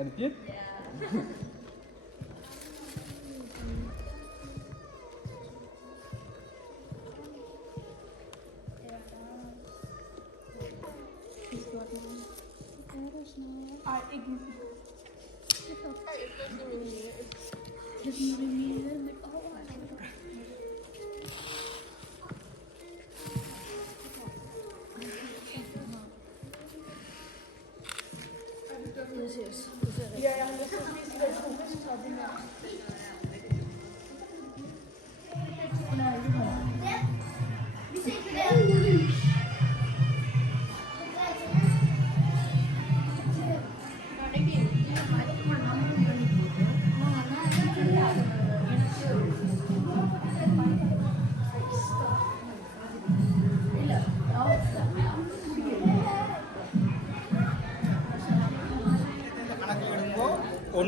Erkek? Ay, ik It's not doing it. It's not.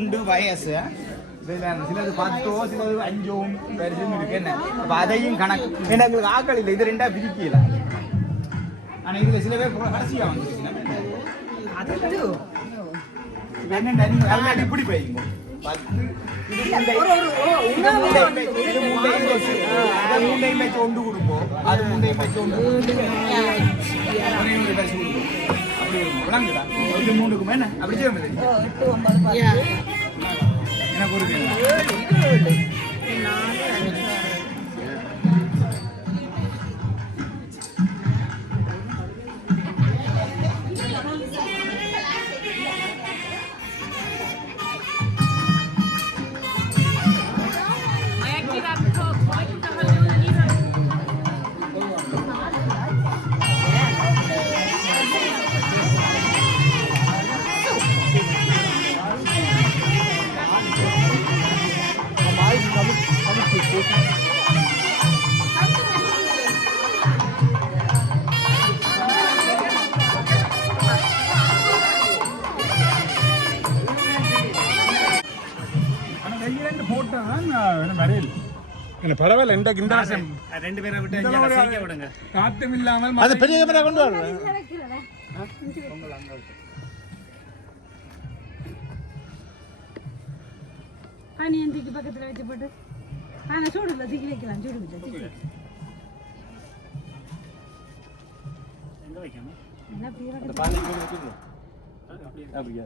ஒன்று வயசு சிலது பத்தோ சிலது அஞ்சோ வருஷம் இருக்கு என்ன அப்ப அதையும் கணக்கு ஏன்னா எங்களுக்கு ஆக்கள் இல்லை இது ரெண்டா பிரிக்கல ஆனா இதுல சில பேர் கூட கடைசியா வந்துருக்கீங்க நல்லா இப்படி போய்ங்க பத்து முண்டையும் வச்சு- ஒன்று கொடுப்போம் அது முண்டையும் வச்சு ஒன்று. அப்படி. விளங்குதா? மூணுக்குமே என்ன? அப்படி செய்ய முடியாது. எனக்கு ஒரு பரவாயில்ல இந்த இந்த வருஷம் ரெண்டு பேரை விட்டு அஞ்சால சிரிக்க விடுங்க. காத்தும் இல்லாமல் அது பெரிய கேமரா கொண்டு வர ஆனியன் பக்கத்துல வச்சு போட்டு. ஆனா சூடு இல்லை தூக்கி வைக்கலாம் சூடு இல்லை தூக்கி வைக்கலாம். என்ன அப்படியே? அப்படியா?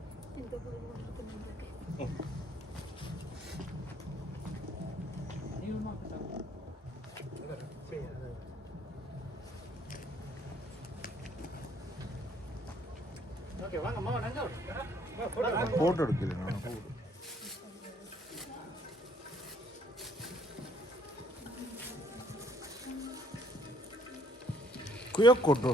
போட்டோ எடுக்கிறேன் நான் குயக்கோட்டோ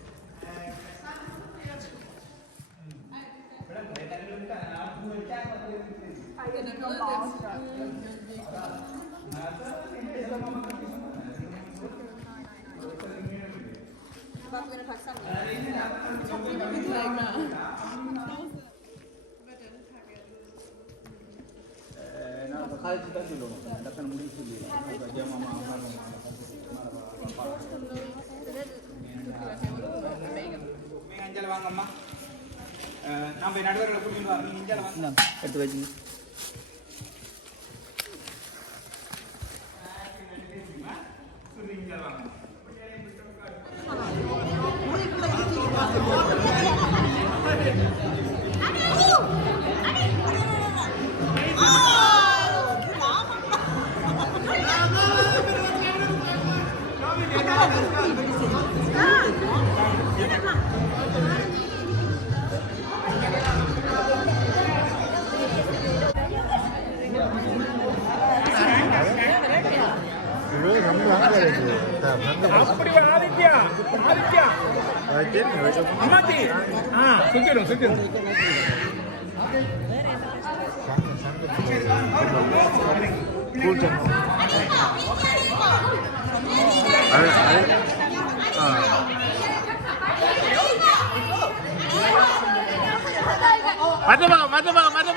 நீங்க ஓகே வாங்க மாமா நாங்க போட்டோ எடுக்கல குயக்கோட்டோ நான் காய்ச்சி தான் சொல்லுவோம் டக்குனு நீங்கள் வாங்கம்மா. நம்ம நடுவர்களை கூட்டிட்டு வாங்க. நீங்கள் எடுத்து வச்சுங்க அது அது ஆ மற்ற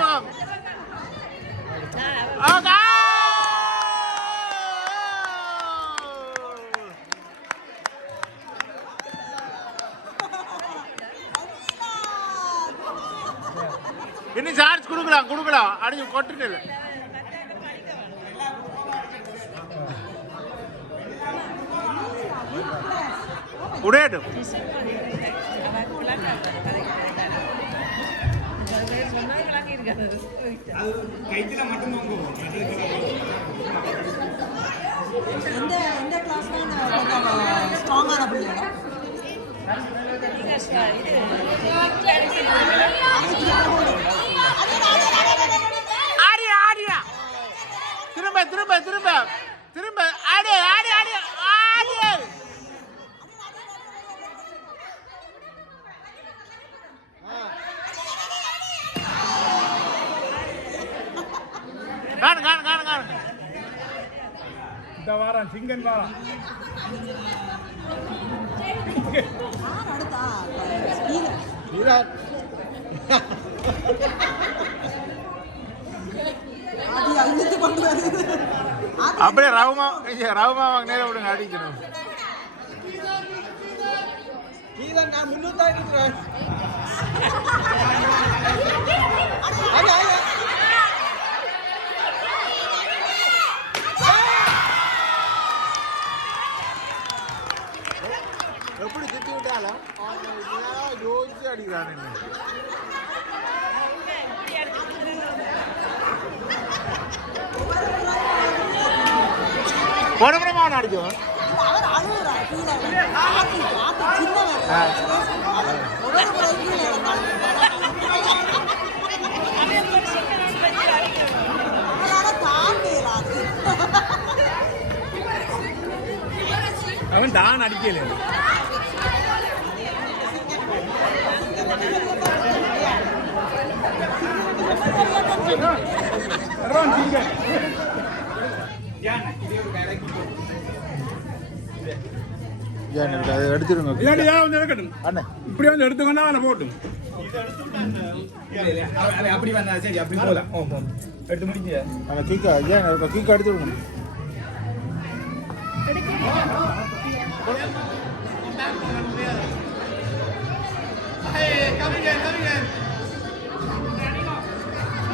இன்னும் சார்ஜ் கொடுக்கலாம் கொடுக்கலாம். அடிச்சு கொட்டுன்னு இல்லை. பிள்ளைங்க ஆடியா ஆடியா திரும்ப திரும்ப திரும்ப. திரும்ப. அது அப்படியே ரவுமா ரவுமா வாங்க நேரம் விடுங்க அடிக்கணும். நான் முன்னூத்தா கீழே அவரால தாண்டேறாது அவன் தான் அடிக்கல. எடுத்துருங்க இல்லாட்டி ஏன் வந்து எடுக்கட்டும்? அண்ணே. இப்படி வந்து எடுத்துக்கொண்டா அவனை போட்டும். அப்படி வந்தா சரி அப்படி. எடுத்து முடிஞ்ச அந்த கீக்கா ஏன் இருக்க கீக்கா எடுத்து விடுங்க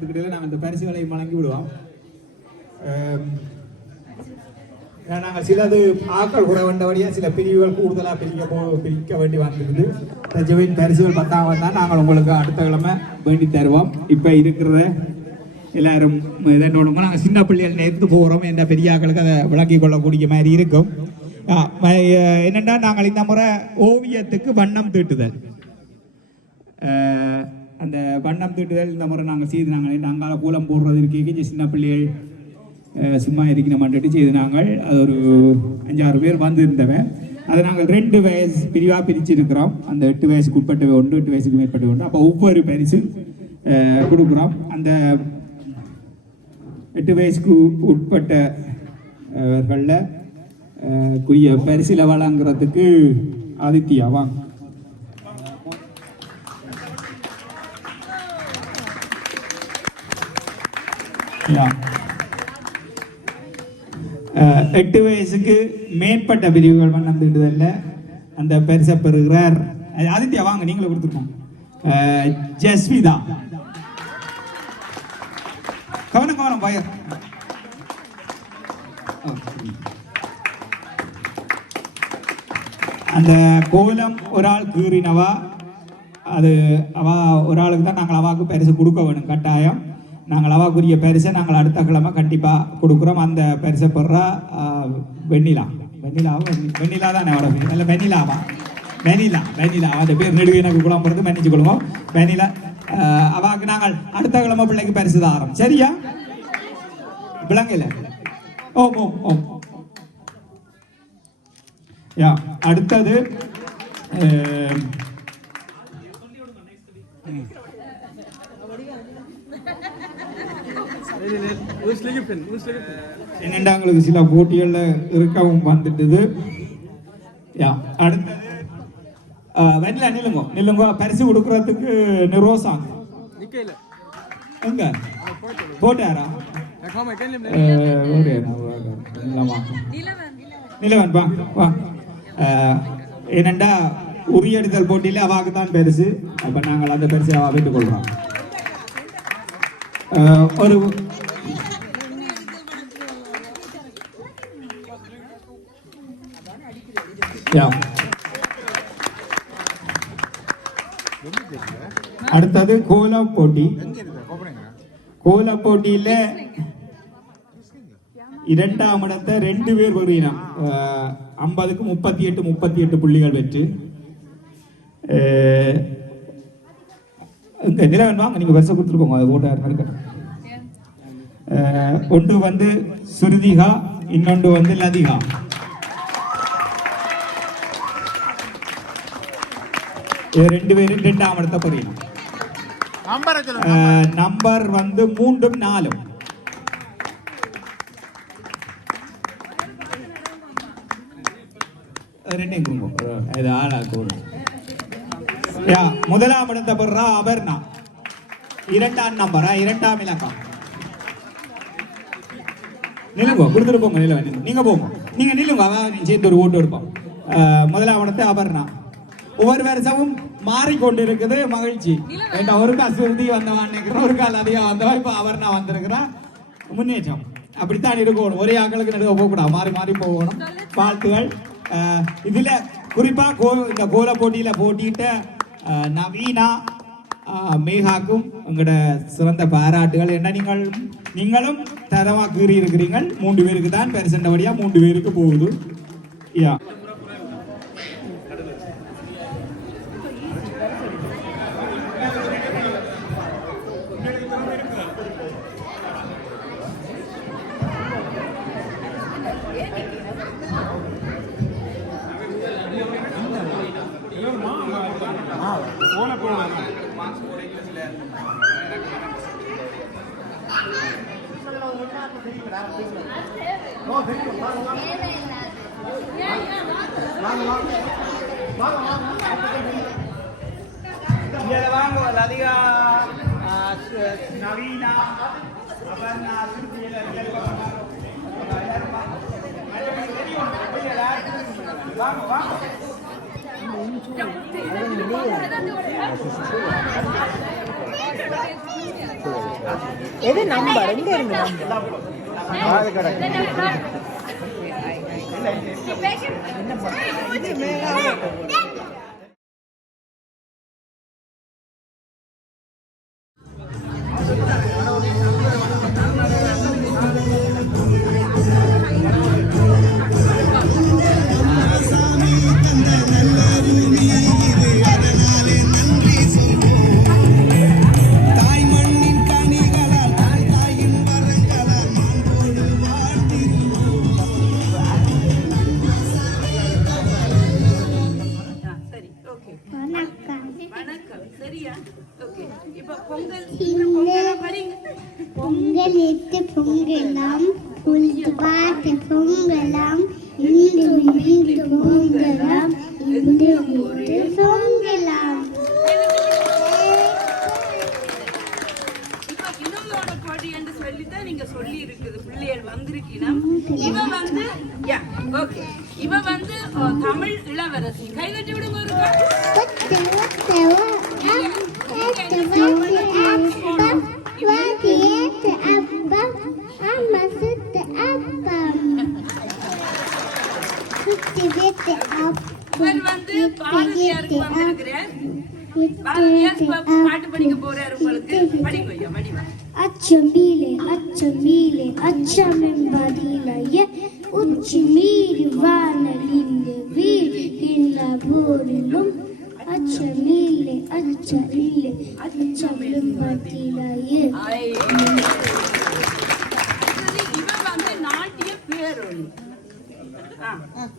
பண்றதுக்கு நாங்கள் இந்த பரிசுகளை வழங்கி விடுவோம். நாங்கள் சிலது ஆக்கள் கூட வழியாக சில பிரிவுகள் கூடுதலாக பிரிக்க போ பிரிக்க வேண்டி வந்திருக்குது. தஜவின் பரிசுகள் பத்தாம் வந்தால் நாங்கள் உங்களுக்கு அடுத்த கிழமை வேண்டி தருவோம். இப்போ இருக்கிறத எல்லாரும் இதனோட நாங்கள் சின்ன பிள்ளைகள் நேர்த்து போகிறோம் என்ற பெரிய ஆக்களுக்கு அதை விளங்கி கொள்ளக்கூடிய மாதிரி இருக்கும். என்னென்னா நாங்கள் இந்த முறை ஓவியத்துக்கு வண்ணம் தீட்டுதல். அந்த வண்ணம் தீட்டுதல் இந்த முறை நாங்கள் செய்து நாங்கள் நாங்கால கூலம் போடுறது இருக்கே. சின்ன பிள்ளைகள் சும்மா இருக்கணுமான்ட்டு செய்து நாங்கள் அது ஒரு அஞ்சாறு பேர் வந்திருந்தவன். அதை நாங்கள் ரெண்டு வயசு பிரிவாக பிரிச்சிருக்கிறோம். அந்த எட்டு வயசுக்கு உட்பட்டவை ஒன்று எட்டு வயசுக்கு மேற்பட்டவை ஒன்று. அப்போ ஒவ்வொரு பரிசு கொடுக்குறோம். அந்த எட்டு வயசுக்கு உட்பட்டவர்களில் குறிய பரிசில வழங்குறதுக்கு ஆதித்யா வாங்க யா. அஹ், எட்டு வயசுக்கு மேற்பட்ட பிரிவுகள் வந்துடுதல்ல அந்த பரிசை பெறுகிறார். ஆதித்யா வாங்க நீங்களும் கொடுத்துருக்கோம். ஜஸ்மிதா. கவனம் கவனம் பயர் அந்த கோலம் ஒரு ஆள் கீறினவா அது அவ ஒரு ஆளுக்கு தான் நாங்கள் அவாவுக்கு பரிசு கொடுக்க வேணும் கட்டாயம். நாங்கள் அவாக்குரிய பரிசை நாங்கள் அடுத்த கிழமை கண்டிப்பாக கொடுக்குறோம். அந்த பரிசை பெற வெண்ணிலா. வெண்ணிலாவா? வெண்ணிலா தானே அவட பேர் இல்லை வெண்ணிலாவா? வெண்ணிலா வெண்ணிலா. அந்த பேர் நெடுகு எனக்கு குழம்புறது மன்னிச்சு கொள்ளுங்க வெனிலா அவாக்கு நாங்கள் அடுத்த கிழமை பிள்ளைக்கு பரிசு தாரம் சரியா? விளங்கல? ஓம் ஓம் ஓம். யா அடுத்தது என்னெண்டாங்களுக்கு சில போட்டிகள்ல இருக்கவும் வந்துட்டுது. யா அடுத்தது வெண்ணிலா நில்லுங்க நில்லுங்க பரிசு கொடுக்கறதுக்கு நிரோசாங்க எங்க? போட்டாரா. நிலவன் வா வா. அஹ், ஏனெண்டா உரியடித்தல் போட்டியில அவாக்கு தான் பெருசு. அப்ப நாங்கள் அந்த பெருசை அவா பெற்றுக் கொள்றோம். ஒரு யா. அடுத்தது கோலா போட்டி. கோலா போட்டியில இரண்டாம் இடத்தை ரெண்டு பேர் வருகிறோம் ஐம்பதுக்கு முப்பத்தி எட்டு முப்பத்தி எட்டு புள்ளிகள் வெற்றி. அஹ், நிலவன் வாங்க நீங்க வருஷம் கொடுத்துருக்கோங்க அது ஓட்ட இருக்கட்டும் ஒன்று வந்து சுருதிகா இன்னொன்று வந்து லதிகா. ரெண்டு பேரும் ரெண்டாம் இடத்தை பெறுகிறோம். நம்பரை வந்து மூன்றும் நாலும். முதலாம் இடத்தை பெறா அபர்ணா. இரண்டாம் நம்பரா இரண்டாம் இலக்கம். நில்லுங்க கொடுத்துட்டு போங்க நில நீங்க போங்க. நீங்க நில்லுங்க அதான் நீங்க சேர்ந்து ஒரு ஓட்டு எடுப்போம் அஹ், அபர்ணா. ஒவ்வொரு வருஷமும் மாறிக்கொண்டு இருக்குது மகிழ்ச்சி. ஏன்னா ஒரு கால் சுருதி ஒரு கால் அதிகம் வந்தவன் இப்ப அபர்ணா வந்திருக்கிறான். முன்னேற்றம். அப்படித்தான் இருக்கணும். ஒரே ஆக்களுக்கு நடுவே போகக்கூடாது. மாறி மாறி போகணும். வாழ்த்துகள். இதில் இதுல குறிப்பா கோ இந்த கோல போட்டியில போட்டியிட்ட நவீனா மேகாக்கும் உங்களோட சிறந்த பாராட்டுகள் என்ன? நீங்கள் நீங்களும் தரமா கீறி இருக்கிறீங்கள் மூன்று பேருக்கு தான் பெருசண்டபடியா மூன்று பேருக்கு போகுது. யா. இதில் வாங்க லதிகா நவீனா அபர்ணா சுருதியில் வாங்க வாங்க எது நம்பர் எங்க இருந்து நம்பர் என்று நீங்க சொல்லி இருக்குது பிள்ளைகள் வந்திருக்கணும் இவ வந்து ஓகே இவ வந்து தமிழ் இளவரசி. கை தட்டி விடுங்க ஒருக்கா. இவர் வந்து பாரதியாருக்கு வந்திருக்கிறார். பாரதியார் பாட்டு படிக்க போறாரு உங்களுக்கு. படிங்க. அச்சமீலே அச்சமென்பதிலைய உச்சி மீறி வானலிந்து வீழ்கின்ற போரிலும் அச்சமீலே அச்ச இல்லை அச்சமென்பதிலைய ஐ. அடுத்தது இவ வந்து நாட்டிய பேரொழி ஆ,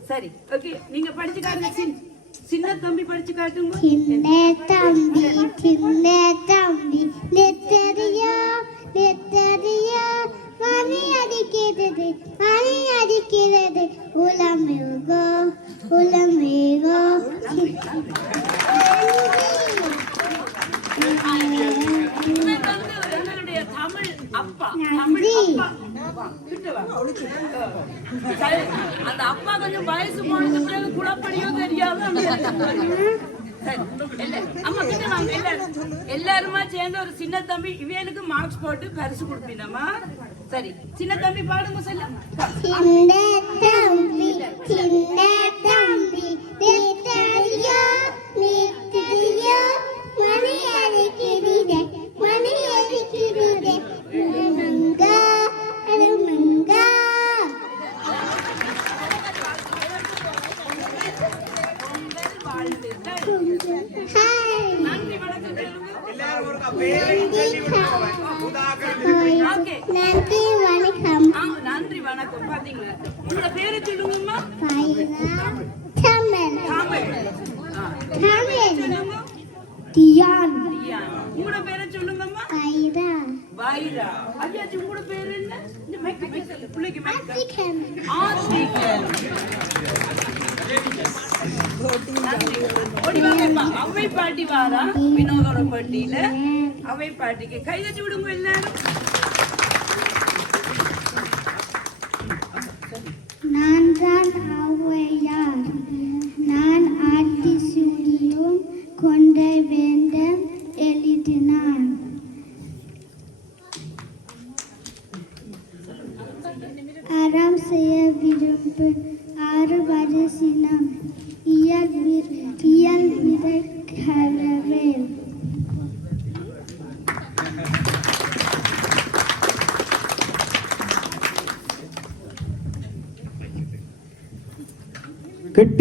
சரி ஓகே நீங்க படிச்சு காட்டுங்க சின்- சின்ன தம்பி படிச்சு காட்டுங்க சின்ன தம்பி சின்ன தம்பி நெத்தறியா நெத்தறியா மணி அடிக்கிறது மணி அடிக்கிறது உலமேகோ உலமேகோ இவர் வந்து எங்களுடைய தமிழ் அப்பா தமிழ் அப்பா கிட்ட வா. சரி, அந்த அப்பா கொஞ்சம் வயசு போனது பிறகு குழப்படியோ தெரியாது எல்லாருமா சேர்ந்து ஒரு சின்ன தம்பி இவனுக்கு மார்க்ஸ் போட்டு பரிசு கொடுப்பீனம்மா சரி சின்ன தம்பி பாடுங்க செல்லம் சின்ன தம்பி சின்ன தம்பி நெத்தறியா நெத்தறியா மணி அடிக்கிறது மணி அடிக்கிறது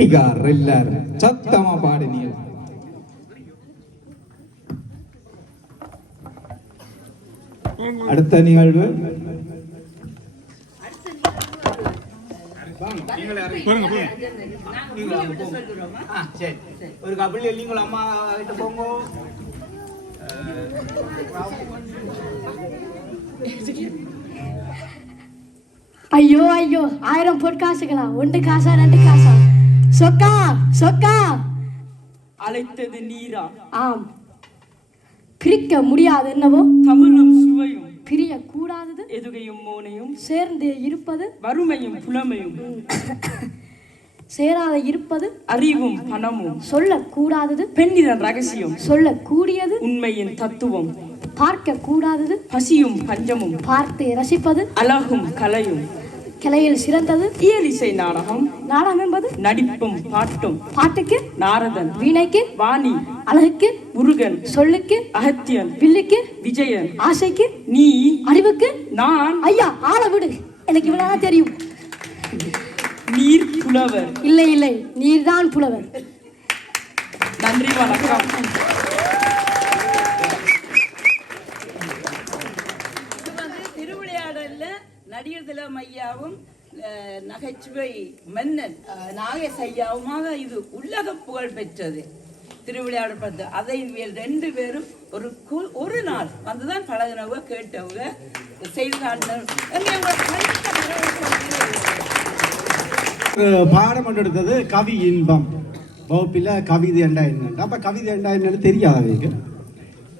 கெட்டிக்கார் எல்லாரும் சத்தமா பாடினீங்க அடுத்த நிகழ்வு ஒரு கபில் நீங்களும் அம்மா கிட்ட போங்க ஐயோ ஐயோ ஆயிரம் பொற்காசுகளா ஒன்று காசா ரெண்டு காசா சொக்கா சொக்கா. அழைத்தது நீரா? ஆம். பிரிக்க முடியாது என்னவோ? தமிழும் சுவையும் பிரிய கூடாதது எதுகையும் மோனையும் சேர்ந்து இருப்பது? வறுமையும் புலமையும் சேராத இருப்பது? அறிவும் பணமும் சொல்லக்கூடாதது? பெண்ணிதன் ரகசியம் சொல்லக்கூடியது? உண்மையின் தத்துவம் பார்க்க கூடாதது பசியும் பஞ்சமும் பார்த்து ரசிப்பது? அழகும் கலையும் கிளையில் சிறந்தது. இயலிசை நாடகம். நாடகம் என்பது? நடிப்பும் பாட்டும். பாட்டுக்கு? நாரதன். வீணைக்கு வாணி. அழகுக்கு? முருகன். சொல்லுக்கு? அகத்தியன். வில்லுக்கு? விஜயன். ஆசைக்கு? நீ. அறிவுக்கு? நான். ஐயா ஆள விடு. எனக்கு இவ்வளவுதான் தெரியும். நீர் புலவர். இல்லை இல்லை. நீர்தான் புலவர். நன்றி வணக்கம் இது வந்து திருவிளையாடல்ல நடிகர் திலம் ஐயாவும் நகைச்சுவை மன்னன் நாகேஷ் ஐயாவுமாக இது உலக புகழ் பெற்றது. திருவிளையாடு பார்த்து அதை ரெண்டு பேரும் ஒரு ஒரு நாள் வந்துதான் பழகினவங்க கேட்டவங்க செய்து பாடம் எடுத்தது கவி இன்பம். வகுப்பில் கவிதை என்றா என்னன்னு அப்போ கவிதை என்றா என்னன்னு தெரியாது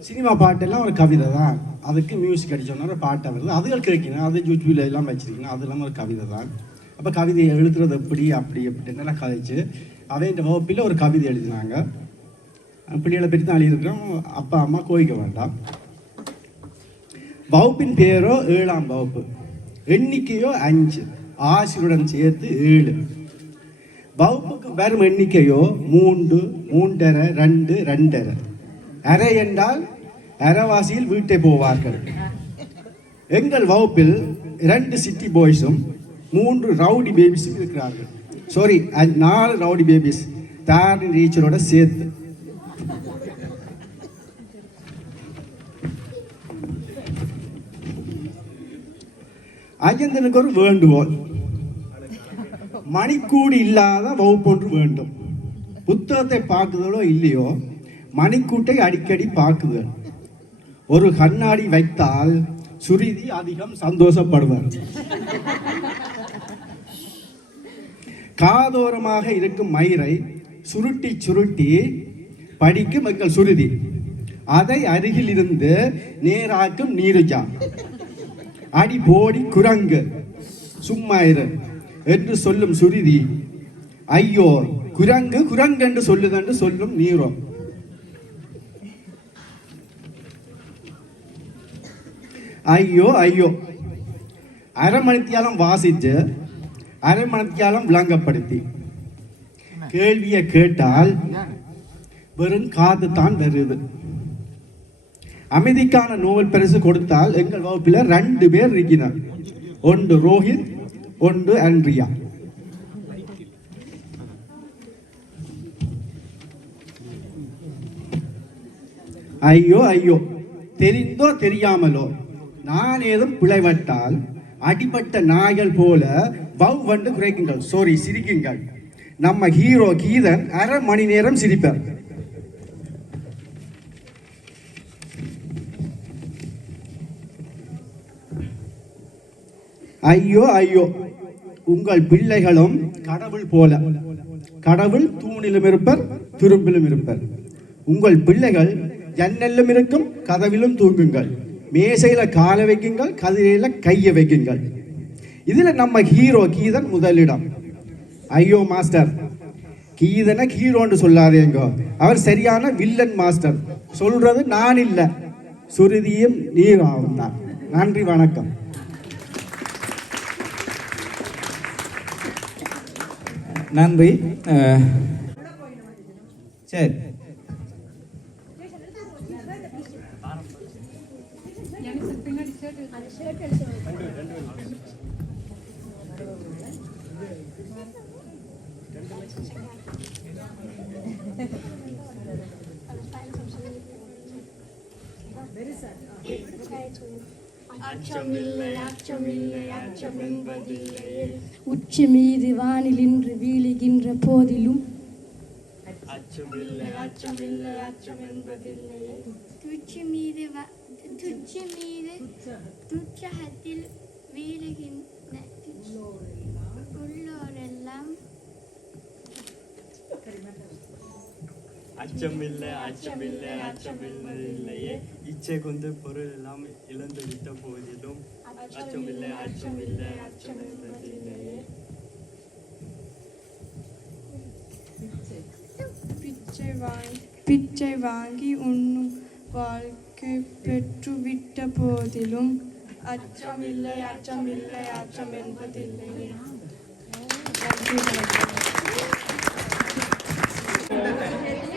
சினிமா பாட்டெல்லாம் ஒரு கவிதை தான் அதுக்கு மியூசிக் அடிச்சோன்னா பாட்டு பாட்டை வருது அதுகள் கேட்கணும் அது யூடியூப்ல எல்லாம் வச்சிருக்கணும் அது இல்லாமல் ஒரு கவிதை தான். அப்போ கவிதையை எழுதுறது எப்படி அப்படி அப்படின்னு கதைச்சு அவன் வகுப்பில் ஒரு கவிதை எழுதினாங்க. பிள்ளைகளை பற்றி தான் எழுதியிருக்கிறோம். அப்பா அம்மா கோயிக்க வேண்டாம். வகுப்பின் பேரோ ஏழாம் வகுப்பு. எண்ணிக்கையோ அஞ்சு. ஆசிரியருடன் சேர்த்து ஏழு. வகுப்புக்கு வரும் எண்ணிக்கையோ மூன்று மூன்றரை ரெண்டு ரெண்டரை. அரை என்றால் அரவாசியில் வீட்டை போவார்கள். எங்கள் வகுப்பில் இரண்டு சிட்டி பாய்ஸும் மூன்று ரவுடி பேபிஸும் இருக்கிறார்கள். சாரி நாலு ரவுடி பேபிஸ் தாரின் ரீச்சரோட சேர்த்து. அஜந்தனுக்கு ஒரு வேண்டுகோள். மணிக்கூடு இல்லாத வகுப்பொன்று வேண்டும். புத்தகத்தை பார்க்குதலோ இல்லையோ மணிக்கூட்டை அடிக்கடி பார்க்குதல் ஒரு கண்ணாடி வைத்தால் சுருதி அதிகம் சந்தோஷப்படுவார். காதோரமாக இருக்கும் மயிரை சுருட்டி சுருட்டி படிக்கும் எங்கள் சுருதி. அதை அருகில் இருந்து நேராக்கும் நீருஜா. அடி போடி குரங்கு சும்மா இரு என்று சொல்லும் சுருதி. ஐயோ குரங்கு குரங்கு என்று சொல்லுதென்று சொல்லும் நீரோ. ஐயோ ஐயோ. அரை மணித்தியாலம் வாசிச்சு அரை மணித்தியாலம் விளங்கப்படுத்தி. கேள்வியை கேட்டால் வெறும் காது தான் வருது. அமைதிக்கான நோபல் பரிசு கொடுத்தால் எங்கள் வகுப்பில் ரெண்டு பேர் இருக்கிறார். ஒன்று ரோஹித் ஒன்று அன்ரியா ஐயோ ஐயோ. தெரிந்தோ தெரியாமலோ நான் ஏதும் பிழைவட்டால் அடிபட்ட நாய்கள் போல வவ் வந்து குறைக்குங்கள் சாரி சிரிக்குங்கள் நம்ம ஹீரோ கீதன் அரை மணி நேரம் சிரிப்பார். ஐயோ ஐயோ. உங்கள் பிள்ளைகளும் கடவுள் போல. கடவுள் தூணிலும் இருப்பர் திரும்பிலும் இருப்பர். உங்கள் பிள்ளைகள் ஜன்னலிலும் இருக்கும் கதவிலும் தூங்குங்கள். மேசையில் காலை வைக்குங்கள் கதிரையில் கையை வைக்குங்கள் இதில் நம்ம ஹீரோ கீதன் முதலிடம். ஐயோ மாஸ்டர். கீதனை ஹீரோன்னு சொல்லாதேங்க அவர் சரியான வில்லன் மாஸ்டர். சொல்றது நான் இல்லை. சுருதியும் நீராவும் தான். நன்றி வணக்கம். நன்றி. சரி. அச்சமில்லை அச்சமில்லை அச்சம் என்பதில்லையே உச்சி மீது வானில் இன்று வீழுகின்ற போதிலும் அச்சமில்லை அச்சம் என்பதில்லையே துச்சி மீது துச்சி மீது துச்சகத்தில் வீழுகின்ற உள்ளோரெல்லாம் அச்சமில்லை அச்சமில்லை அச்சமில்லை இல்லையே. இச்சை கொண்டு பொருள் எல்லாம் இழந்துவிட்ட போதிலும் அச்சமில்லை அச்சமில்லை அச்சமில்லை இல்லையே. பிச்சை வாங்கி பிச்சை வாங்கி உண்ணும் வாழ்க்கை பெற்றுவிட்ட போதிலும் அச்சமில்லை அச்சமில்லை அச்சம் என்பதில்லை நன்றி.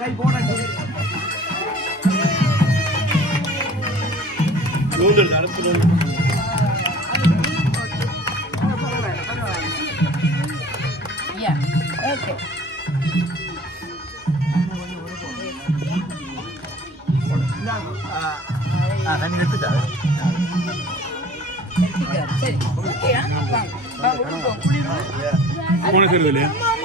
கை போடட்டும் போன சரிது இல்லையா அம்மா